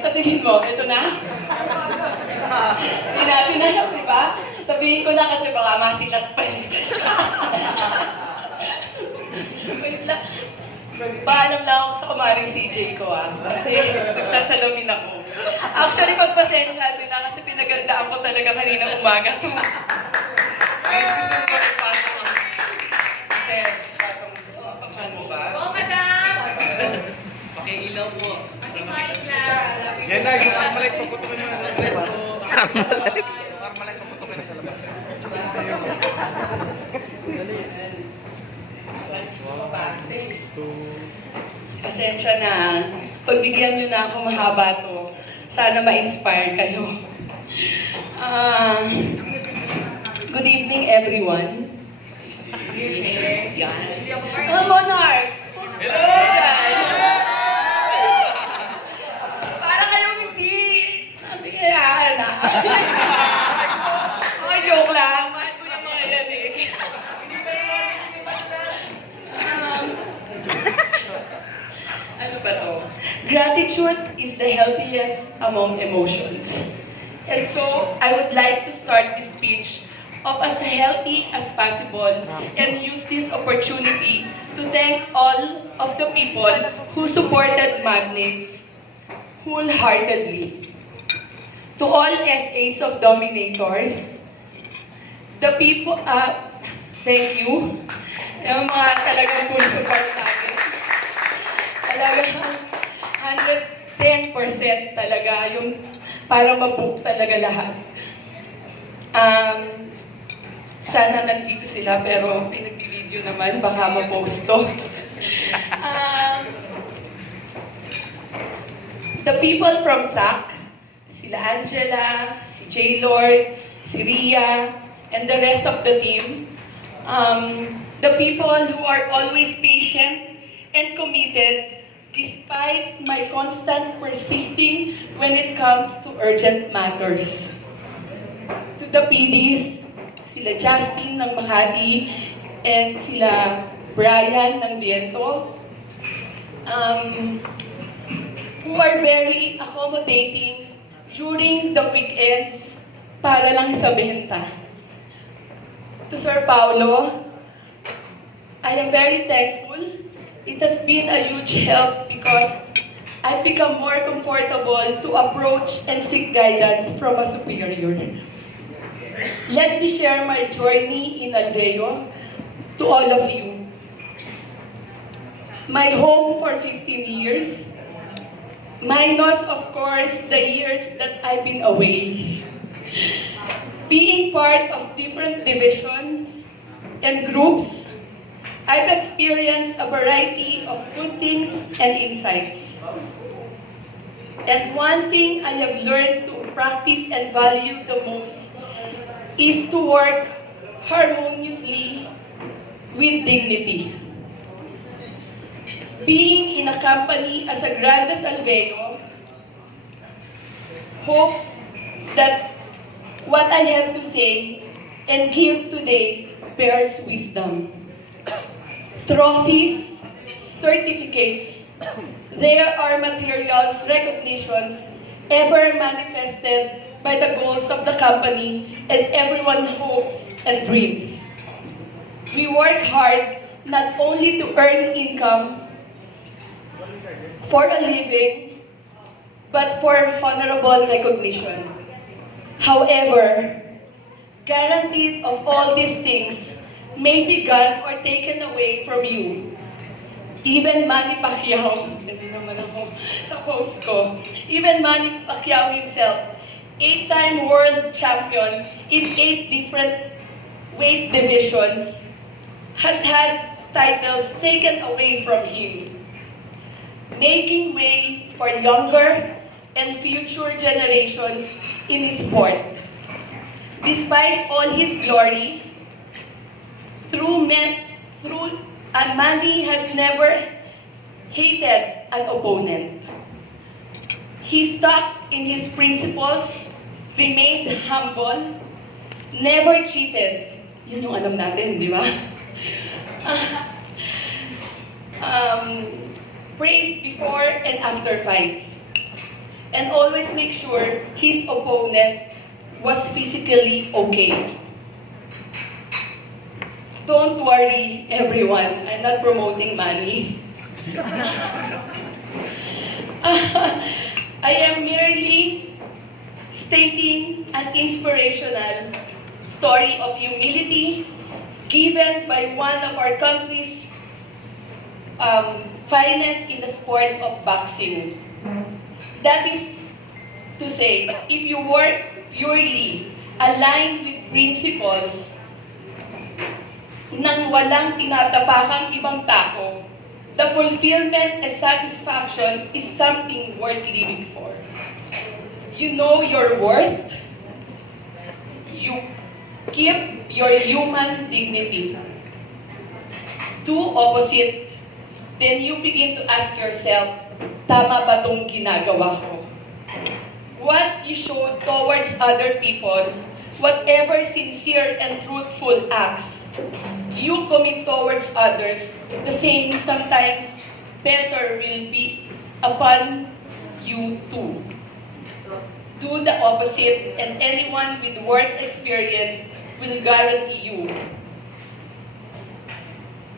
Sa tingin mo, ito na? Hindi natin alam, di ba? Sabihin ko na kasi baka masilat pa eh. Wait lang. Paalam lang ako sa kumaring CJ ko kasi nagsasalamin ako. Actually, pagpasensya din na kasi pinagandaan ko talaga kanina umaga. Guys, gusto mo ba ipasok ang process? Gusto mo ba? Oo, madam! Pakiilaw po. Pati-mic na. Yan na, yung Carmelite, paputukin mo na sa labas. Carmelite? Carmelite, paputukin na sa labas. Pasensya na. Pagbigyan nyo na ako mahaba to. Sana ma-inspire kayo. Good evening, everyone. Mga monarchs! Hello! Para kayong hindi nabigyan Okay, joke lang. Mahal ko yung mga yan eh. Ano ba to? Gratitude is the healthiest among emotions. And so, I would like to start this speech of as healthy as possible and use this opportunity to thank all of the people who supported Magnates wholeheartedly. To all SAs of Dominators, the people, thank you. Yung mga talagang full support natin. Talagang 110% talaga yung para ma-book talaga lahat. Sana nandito sila pero pinag-video naman, baka ma-post to. The people from SAC, sila Angela, si J. Lord, si Ria, and the rest of the team. The people who are always patient and committed despite my constant persisting when it comes to urgent matters. To the PDs, sila Justin ng Makati, and sila Brian ng Viento, who are very accommodating during the weekends para lang sa benta. To Sir Paulo, I am very thankful. It has been a huge help because I've become more comfortable to approach and seek guidance from a superior. Let me share my journey in Alveo to all of you. My home for 15 years, minus of course the years that I've been away. Being part of different divisions and groups, I've experienced a variety of good things and insights. And one thing I have learned to practice and value the most is to work harmoniously with dignity. Being in a company as a grand as Alveo, hope that what I have to say and give today bears wisdom. Trophies, certificates, there are materials, recognitions, ever manifested by the goals of the company and everyone's hopes and dreams. We work hard not only to earn income for a living, but for honorable recognition. However, guaranteed of all these things may be gone or taken away from you. Even Manny Pacquiao, hindi naman ako sa post ko, even Manny Pacquiao himself, 8-time world champion in 8 different weight divisions, has had titles taken away from him, making way for younger and future generations in his sport. Despite all his glory, Manny has never hated an opponent. He stuck in his principles, remained humble, never cheated. Yun yung alam natin, di ba? Prayed before and after fights. and always make sure his opponent was physically okay. Don't worry, everyone. I'm not promoting money. I am merely stating an inspirational story of humility given by one of our country's finest in the sport of boxing. That is to say, if you work purely aligned with principles nang walang tinatapakang ibang tao, the fulfillment and satisfaction is something worth living for. You know your worth. You keep your human dignity. Two opposite, then you begin to ask yourself, tama ba tong ginagawa ko? What you show towards other people, whatever sincere and truthful acts you commit towards others, the same, sometimes better will be upon you too. Do the opposite, and anyone with work experience will guarantee you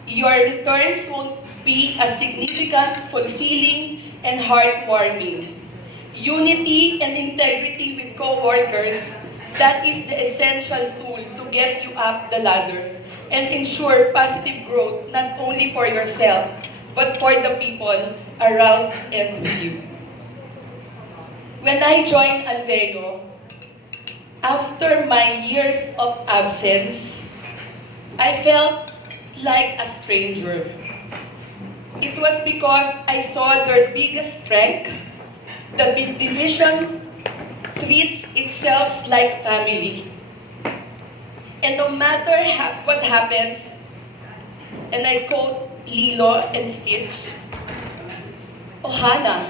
your returns will be as significant, fulfilling, and heartwarming. Unity and integrity with co-workers, that is the essential tool to get you up the ladder and ensure positive growth not only for yourself, but for the people around and with you. When I joined Alveo, after my years of absence, I felt like a stranger. It was because I saw their biggest strength. The division treats itself like family. And no matter what happens, and I quote Lilo and Stitch, Ohana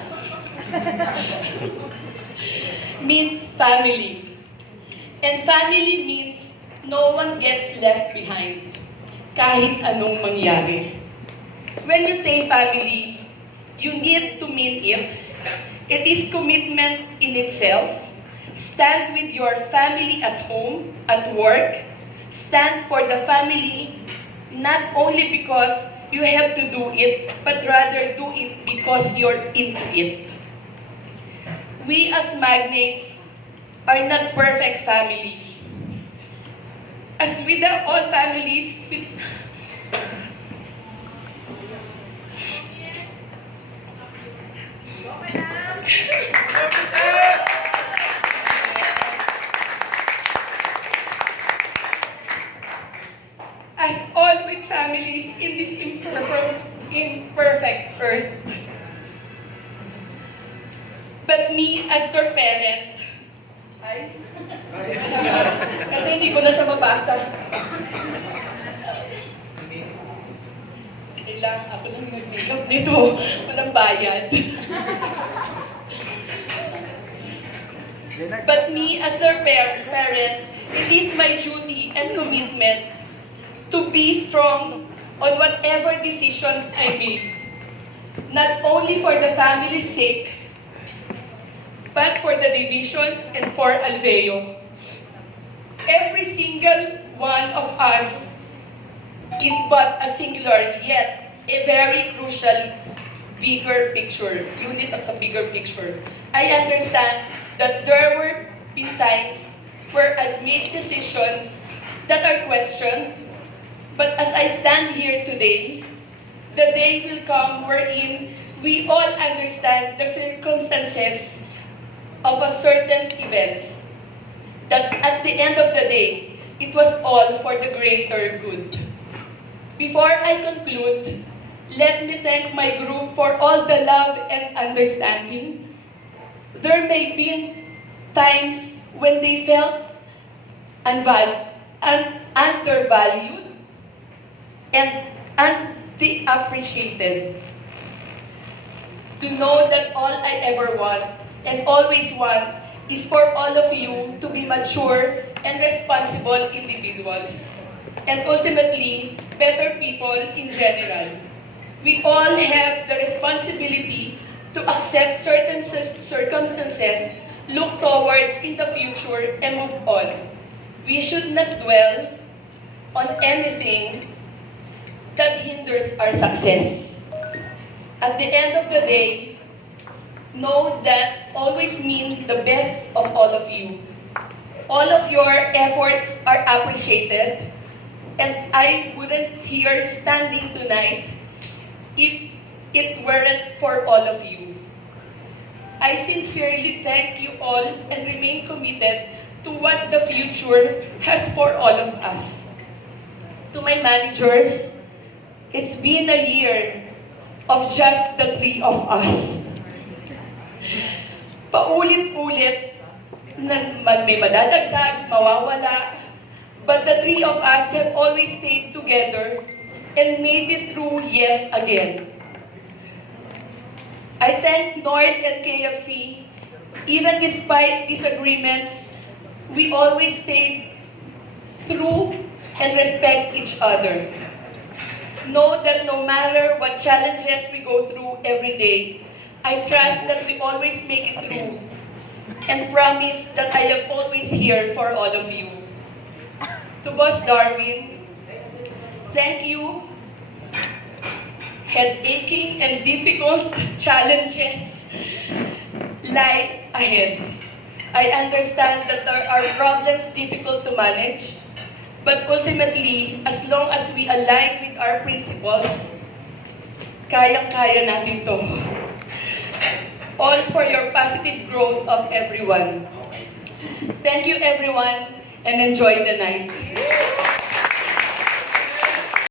means family. And family means no one gets left behind, kahit anong mangyari. When you say family, you need to mean it. It is commitment in itself. Stand with your family at home, at work. Stand for the family, not only because you have to do it, but rather do it because you're into it. We as Magnates are not perfect family. As with all families, as all with families in this imperfect earth. But me as their parent, kasi hindi ko na siya mabasa. Kailangan ako lang nag-makeup nito. Walang bayad. But me as their parent, it is my duty and commitment to be strong on whatever decisions I make. Not only for the family's sake, but for the division and for Alveo. Every single one of us is but a singular yet a very crucial bigger picture, unit of the bigger picture. I understand that there were been times where I've made decisions that are questioned, but as I stand here today, the day will come wherein we all understand the circumstances of a certain events, that at the end of the day, it was all for the greater good. Before I conclude, let me thank my group for all the love and understanding. There may be times when they felt undervalued and underappreciated. To know that all I ever want and always want is for all of you to be mature and responsible individuals, and ultimately, better people in general. We all have the responsibility to accept certain circumstances, look towards in the future, and move on. We should not dwell on anything that hinders our success. At the end of the day, know that always mean the best of all of you. All of your efforts are appreciated, and I wouldn't here standing tonight if it weren't for all of you. I sincerely thank you all and remain committed to what the future has for all of us. To my managers, it's been a year of just the three of us. Paulit-ulit na may madadagdag, mawawala, but the three of us have always stayed together and made it through yet again. I thank North and KFC. Even despite disagreements, we always stayed through and respect each other. Know that no matter what challenges we go through every day, I trust that we always make it through and promise that I am always here for all of you. To Boss Darwin, thank you. Head-aching and difficult challenges lie ahead. I understand that there are problems difficult to manage, but ultimately, as long as we align with our principles, kayang-kaya natin to. All for your positive growth of everyone. Thank you everyone and enjoy the night.